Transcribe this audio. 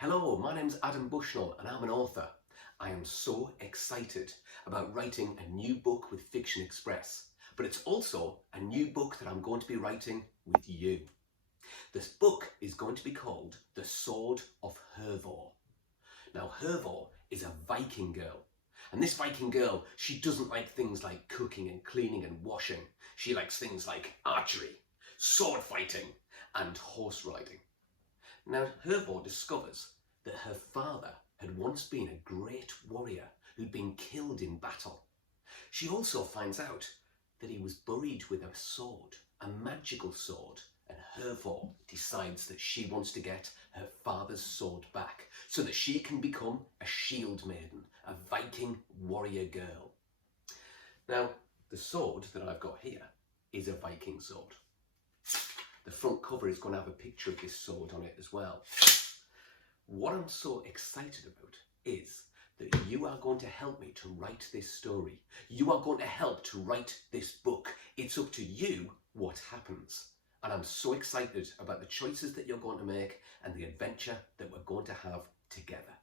Hello, my name's Adam Bushnell and I'm an author. I am so excited about writing a new book with Fiction Express, but it's also a new book that I'm going to be writing with you. This book is going to be called The Sword of Hervor. Now, Hervor is a Viking girl. And this Viking girl, she doesn't like things like cooking and cleaning and washing. She likes things like archery, sword fighting, and horse riding. Now, Hervor discovers that her father had once been a great warrior who'd been killed in battle. She also finds out that he was buried with a sword, a magical sword, and Hervor decides that she wants to get her father's sword back so that she can become a shield maiden, a Viking warrior girl. Now, the sword that I've got here is a Viking sword. The front cover is going to have a picture of this sword on it as well. What I'm so excited about is that you are going to help me to write this story. You are going to help to write this book. It's up to you what happens. And I'm so excited about the choices that you're going to make and the adventure that we're going to have together.